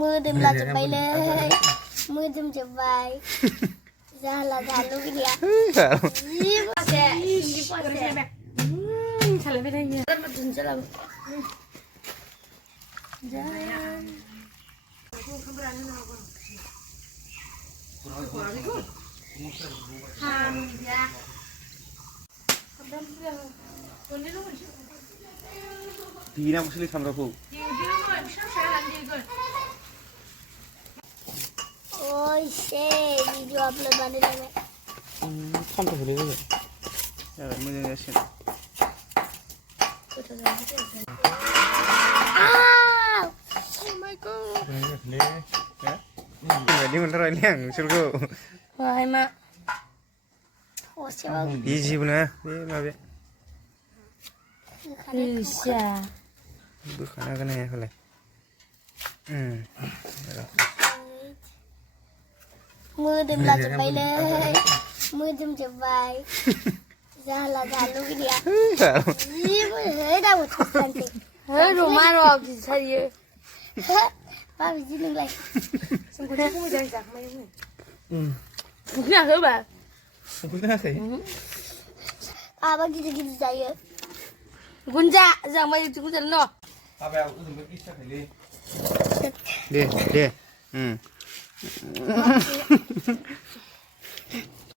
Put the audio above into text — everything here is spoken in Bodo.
มือดื่มเราจะไปเลยมือดื่มจะไปจะละจะลูกเดียวยิ้มแฉะยิ้มแฉะแบบฉันเลยไม่ได้เงี้ยแล้วมาถึงจะเราจะDina musli kamera ku. Oh shit, video upload bani lagi. Kamera boleh ke? Ya, mudah ya sih. Oh my god. Ni, ya. Ini bener liang, sulku. Wah, mak. Oh siapa? Easy bener, ni mabe. Bisa. Bukan akan ya kalau. Mưa đêm là chụp bay lên, mưa đêm chụp bay, ra là luôn cái gì ạ? Hết đâu một chút lần thì, hết rồi mà rồi thì sao vậy? Ba bị gì này? Xong rồi cũng đang giặt mấy người. Cũng là thứ bà. Cũng là thế. À bác kia vậy? Quân dạ, giờ mày chúng ta nó. À bây giờ cũng đừng ít chắc phải đi. Đi.